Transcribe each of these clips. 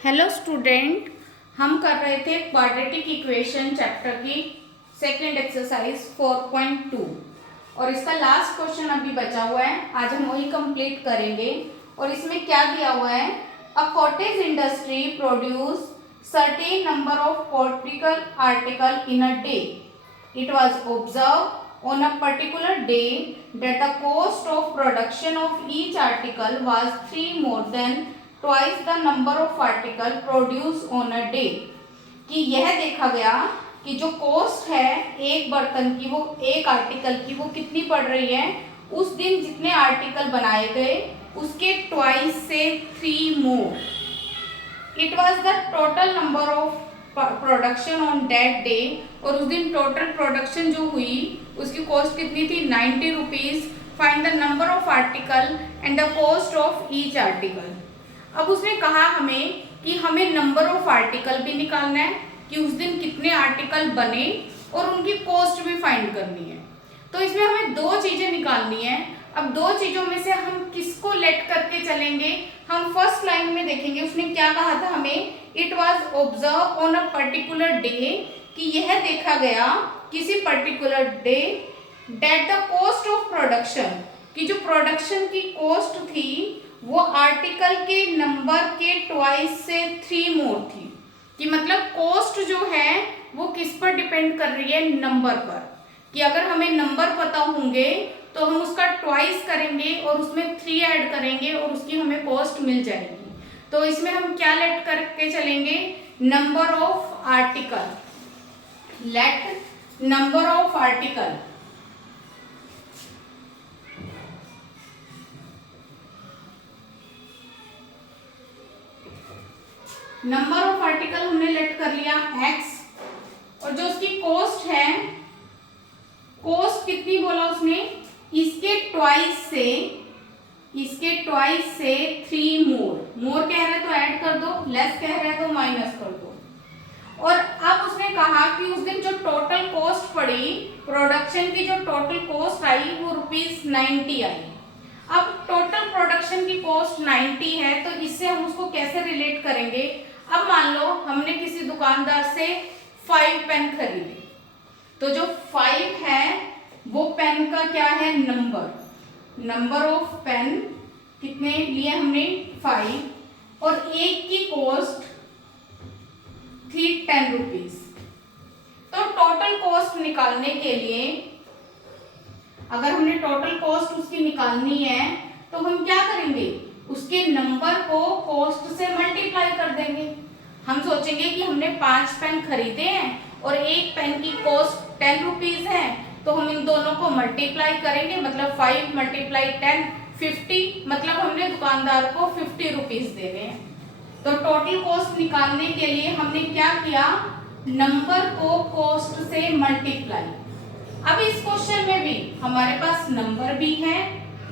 Hello student, हम कर रहे थे क्वाड्रेटिक इक्वेशन चैप्टर की सेकेंड एक्सरसाइज 4.2 और इसका लास्ट क्वेश्चन अभी बचा हुआ है। आज हम वही कंप्लीट करेंगे। और इसमें क्या दिया हुआ है, a cottage industry produce certain number of cortical article in a day. It was observe on a particular day that the cost of production of each article was 3 more than twice the number of article produce on a day. कि यह देखा गया कि जो cost है एक बर्तन की, वो एक आर्टिकल की, वो कितनी पड़ रही है उस दिन जितने आर्टिकल बनाए गए उसके ट्वाइस से 3 more. It was the total number of production on that day. और उस दिन टोटल प्रोडक्शन जो हुई उसकी कॉस्ट कितनी थी, 90 rupees. Find the number of article and the cost of each article. अब उसने कहा हमें कि हमें नंबर ऑफ आर्टिकल भी निकालना है कि उस दिन कितने आर्टिकल बने और उनकी कॉस्ट भी फाइंड करनी है। तो इसमें हमें दो चीजें निकालनी है। अब दो चीजों में से हम किसको लेट करके चलेंगे, हम फर्स्ट लाइन में देखेंगे उसने क्या कहा था हमें, it was observe on a particular day, कि यह देखा गया किसी particular day that the cost of production, कि जो प्रोडक्शन की कॉस्ट थी वो आर्टिकल के नंबर के ट्वाइस से 3 मोर थी। कि मतलब कॉस्ट जो है वो किस पर डिपेंड कर रही है, नंबर पर। कि अगर हमें नंबर पता होंगे तो हम उसका ट्वाइस करेंगे और उसमें 3 ऐड करेंगे और उसकी हमें कॉस्ट मिल जाएगी। तो इसमें हम क्या लेट करके चलेंगे, number of article. Let number of article, number of article हमने लेट कर लिया x, और जो उसकी कॉस्ट है, कॉस्ट कितनी बोला उसने, इसके ट्वाइस से 3 मोर। मोर कह रहा है तो ऐड कर दो, लेस कह रहा है तो माइनस कर दो। और अब उसने कहा कि उस दिन जो टोटल कॉस्ट पड़ी, प्रोडक्शन की जो टोटल कॉस्ट आई वो ₹90 आई। अब टोटल प्रोडक्शन की कॉस्ट 90 है तो इससे हम उसको कैसे रिलेट करेंगे। अब मान लो हमने किसी दुकानदार से 5 पेन खरीदे, तो जो 5 है वो पेन का क्या है, नंबर ऑफ पेन कितने लिए हमने, 5, और एक की कॉस्ट थी 10 रुपीज। तो टोटल कॉस्ट निकालने के लिए, अगर हमने टोटल कॉस्ट उसकी निकालनी है तो हम क्या करेंगे, उसके नंबर को कॉस्ट से मल्टीप्लाई कर देंगे। हम सोचेंगे कि हमने 5 पेन खरीदे हैं और एक पेन की कॉस्ट 10 रुपीज है, तो हम इन दोनों को मल्टीप्लाई करेंगे, मतलब 5 × 10 50, मतलब हमने दुकानदार को 50 रुपीज देने हैं। तो टोटल कॉस्ट निकालने के लिए हमने क्या किया, नंबर को कॉस्ट से मल्टीप्लाई। अब इस क्वेश्चन में भी हमारे पास नंबर भी है,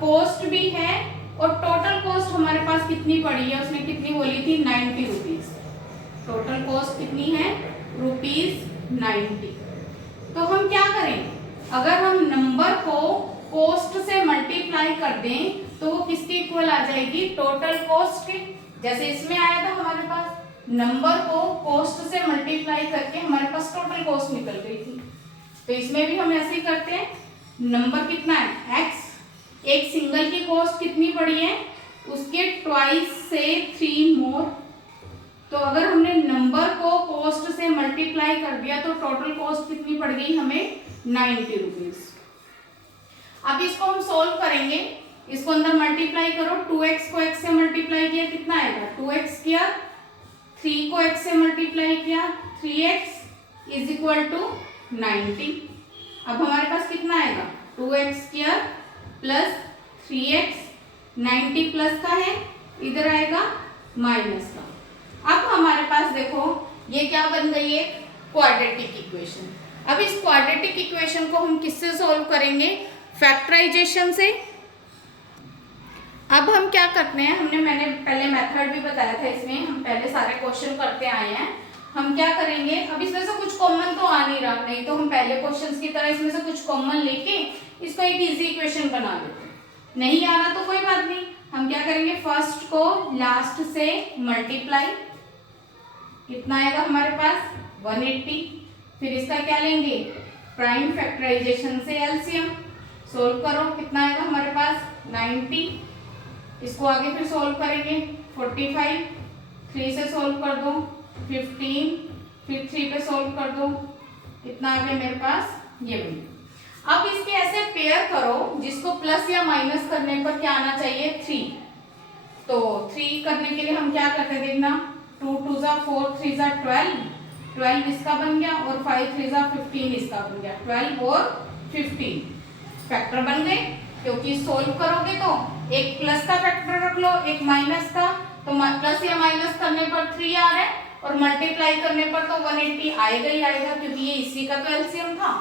कॉस्ट भी है, और टोटल कॉस्ट हमारे पास कितनी पड़ी है, उसने कितनी बोली थी, 90 रुपीज। टोटल कॉस्ट कितनी है, ₹90। तो हम क्या करें, अगर हम नंबर को कॉस्ट से मल्टीप्लाई कर दें तो वो किसके इक्वल आ जाएगी, टोटल कॉस्ट के। जैसे इसमें आया था हमारे पास, नंबर को कॉस्ट से मल्टीप्लाई करके हमारे पास टोटल कॉस्ट निकल गई थी। तो इसमें भी हम ऐसे ही करते हैं, नंबर कितना है x, एक सिंगल की कॉस्ट कितनी पड़ी है, उसके ट्वाइस से 3 मोर। तो अगर हमने नंबर को कॉस्ट से मल्टीप्लाई कर दिया तो टोटल कॉस्ट कितनी पड़ गई हमें, 90 रुपीज। अब इसको हम सोल्व करेंगे, इसको अंदर मल्टीप्लाई करो, 2x को x से मल्टीप्लाई किया कितना आएगा, 2x किया, 3 को x से मल्टीप्लाई किया 3x इज इक्वल टू 90। अब हमारे पास कितना आएगा, 2x किया प्लस 3x, 90 प्लस का है, इधर आएगा माइनस का। अब हमारे पास देखो ये क्या बन गई है, क्वाड्रेटिक इक्वेशन। अब इस क्वाड्रेटिक इक्वेशन को हम किससे सॉल्व करेंगे, फैक्टराइजेशन से। अब हम क्या करते हैं, मैंने पहले मेथड भी बताया था, इसमें हम पहले सारे क्वेश्चन करते आए हैं। हम क्या करेंगे, अब इसमें से कुछ कॉमन तो आ नहीं रहा, नहीं तो हम पहले क्वेश्चंस की तरह इसमें से कुछ कॉमन लेके इसको एक इजी इक्वेशन बना देते हैं। नहीं आ रहा तो कोई बात नहीं, हम क्या करेंगे, फर्स्ट को लास्ट से मल्टीप्लाई, कितना आएगा हमारे पास 180। फिर इसका क्या लेंगे, प्राइम फैक्टराइजेशन से एलसीएम सोल्व करो, कितना आएगा हमारे पास 90। इसको आगे फिर सोल्व करेंगे 45, 3 से सोल्व कर दो 15, फिर 3 पे सोल्व कर दो, कितना आ गया मेरे पास ये भी। अब इसके ऐसे पेयर करो जिसको प्लस या माइनस करने पर क्या आना चाहिए 3। तो 3 करने के लिए हम क्या करते हैं देखना, 2 2 जा 4, 3 जा 12, 12 इसका बन गया और 5 3 जा 15 इसका बन गया, 12 और 15 फैक्टर बन गए। क्योंकि सोल्व करोगे तो एक प्लस का फैक्टर रख लो, एक माइनस का, तो प्लस या माइनस करने पर 3 आ रहा है और मल्टीप्लाई करने पर तो 180 आएगा ही आएगा, क्योंकि ये इसी का तो एलसीएम था।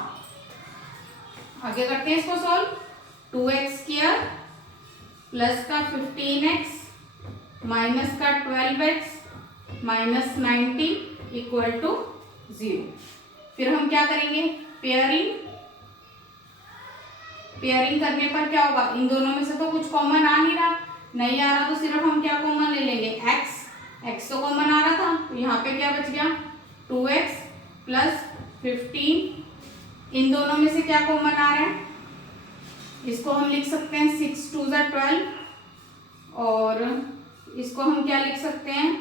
आगे करते हैं इसको सोल्व, 2x² प्लस का 15x माइनस का 12x माइनस 90 इक्वल टू 0। फिर हम क्या करेंगे, पेयरिंग। पेयरिंग करने पर क्या होगा, इन दोनों में से तो कुछ कॉमन आ नहीं रहा, नहीं आ रहा तो सिर्फ हम क्या कॉमन ले लेंगे, x तो कॉमन आ रहा था, तो यहाँ पे क्या बच गया 2x प्लस 15। इन दोनों में से क्या कॉमन आ रहा है, इसको हम लिख सकते हैं 6 2 जा 12 और इसको हम क्या लिख सकते हैं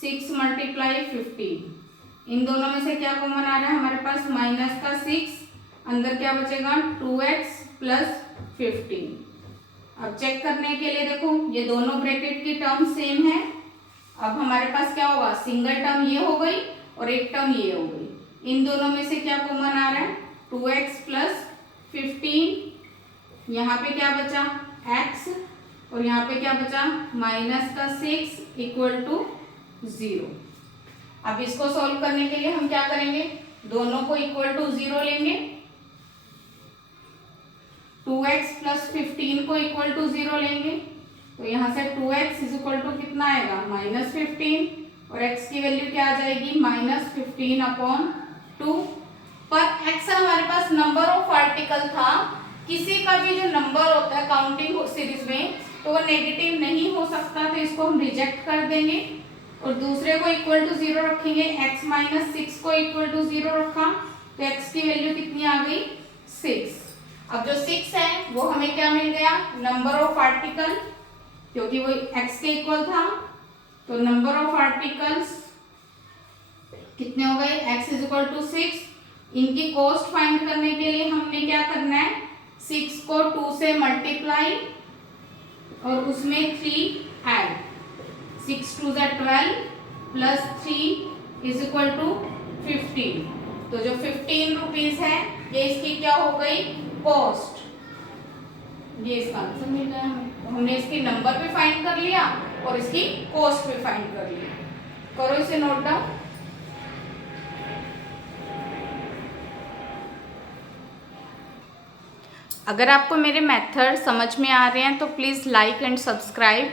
6 मल्टीप्लाई 15। इन दोनों में से क्या कॉमन आ रहा है हमारे पास माइनस का 6, अंदर क्या बचेगा 2x प्लस 15। अब चेक करने के लिए देखो ये दोनों ब्रैकेट की टर्म सेम है। अब हमारे पास क्या होगा, सिंगल टर्म ये हो गई और एक टर्म ये हो गई। इन दोनों में से क्या कॉमन आ रहा है 2x प्लस 15। यहाँ पे क्या बचा x और यहाँ पे क्या बचा माइनस का 6 इक्वल टू 0। अब इसको सॉल्व करने के लिए हम क्या करेंगे, दोनों को इक्वल टू 0 लेंगे, 2x प्लस 15 को इक्वल टू 0 लेंगे, तो यहाँ से 2x इज इक्वल टू कितना आएगा माइनस 15 और x की वैल्यू क्या आ जाएगी माइनस 15/2। पर x हमारे पास नंबर ऑफ आर्टिकल था, किसी का भी जो नंबर होता है काउंटिंग सीरीज में तो वो नेगेटिव नहीं हो सकता, तो इसको हम रिजेक्ट कर देंगे और दूसरे को इक्वल टू 0 रखेंगे। x माइनस 6 को इक्वल टू 0 रखा तो x की वैल्यू कितनी आ गई 6। अब जो 6 है वो हमें क्या मिल गया, नंबर ऑफ आर्टिकल, क्योंकि वो x के इक्वल था, तो नंबर ऑफ आर्टिकल्स कितने हो गए x इज इक्वल टू 6। इनकी कॉस्ट फाइंड करने के लिए हमने क्या करना है, 6 को 2 से मल्टीप्लाई और उसमें 3 ऐड, 6 2 जा 12 प्लस 3 इज इक्वल टू 15। तो जो 15 रुपीज है ये इसकी क्या हो गई कॉस्ट, ये इसका आंसर मिल गया हमें। तो हमने इसकी नंबर भी फाइंड कर लिया और इसकी कॉस्ट भी फाइंड कर लिया। करो इसे नोट डाउन। अगर आपको मेरे मेथड समझ में आ रहे हैं तो प्लीज़ लाइक एंड सब्सक्राइब।